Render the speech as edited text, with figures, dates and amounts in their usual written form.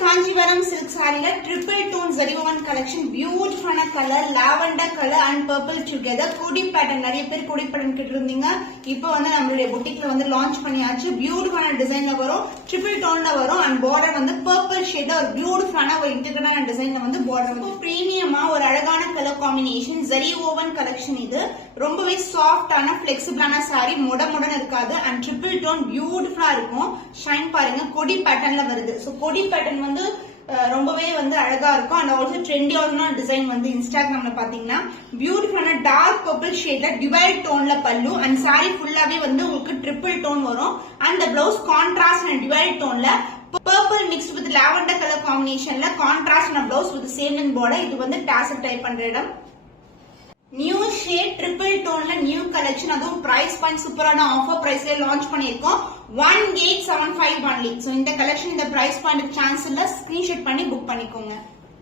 Kanjivaram silk saree la triple tone zari woven collection, beautiful color, lavender color and purple together. Kodi pattern நிறைய பேர் kodi pattern கேட்டிருந்தீங்க. இப்போ வந்து நம்மளுடைய boutique-ல வந்து launch பண்ணியாச்சு. Beautiful design ல வரும், triple tone ல வரும் and border வந்து purple shade ஒரு beautiful ஒரு integrated design ல வந்து border வந்து premium-ஆ ஒரு அழகான color combination zari woven collection இது. ரொம்பவே சாஃப்ட்டான ஃபிளெக்சிபிளான saree மொடமொடன்னு இருக்காது and triple tone beautiful-ஆ இருக்கும். ஷைன் பாருங்க kodi pattern-ல வருது. So kodi pattern வந்து ரொம்பவே வந்து அழகா இருக்கும் and also trendy-ஆன டிசைன் வந்து இன்ஸ்டாகிராம்ல பாத்தீங்கன்னா பியூட்டிஃபுல்லான டார்க் பர்பிள் ஷேட்ல டிவைட் டோன்ல பல்லு and saree ஃபுல்லாவே வந்து உங்களுக்கு ட்ரிபிள் டோன் வரும் and the blouse contrast and டிவைட் டோன்ல purple mixed with lavender color combinationல contrast and blouse with same in border. இது வந்து tassel type பண்ற இடம். நியூ ஷேட் ட்ரிபிள் டோன்ல நியூ கலெக்ஷன், அதுவும் பிரைஸ் பாயிண்ட் சூப்பரான ஆஃபர் பிரைஸ்ல லான்ச் பண்ணிருக்கோம். 1875 only. சோ இந்த கலெக்ஷன் இந்த பிரைஸ் பாயிண்ட் சான்ஸ் இல்ல, ஸ்கிரீன்ஷாட் பண்ணி புக் பண்ணிக்கோங்க.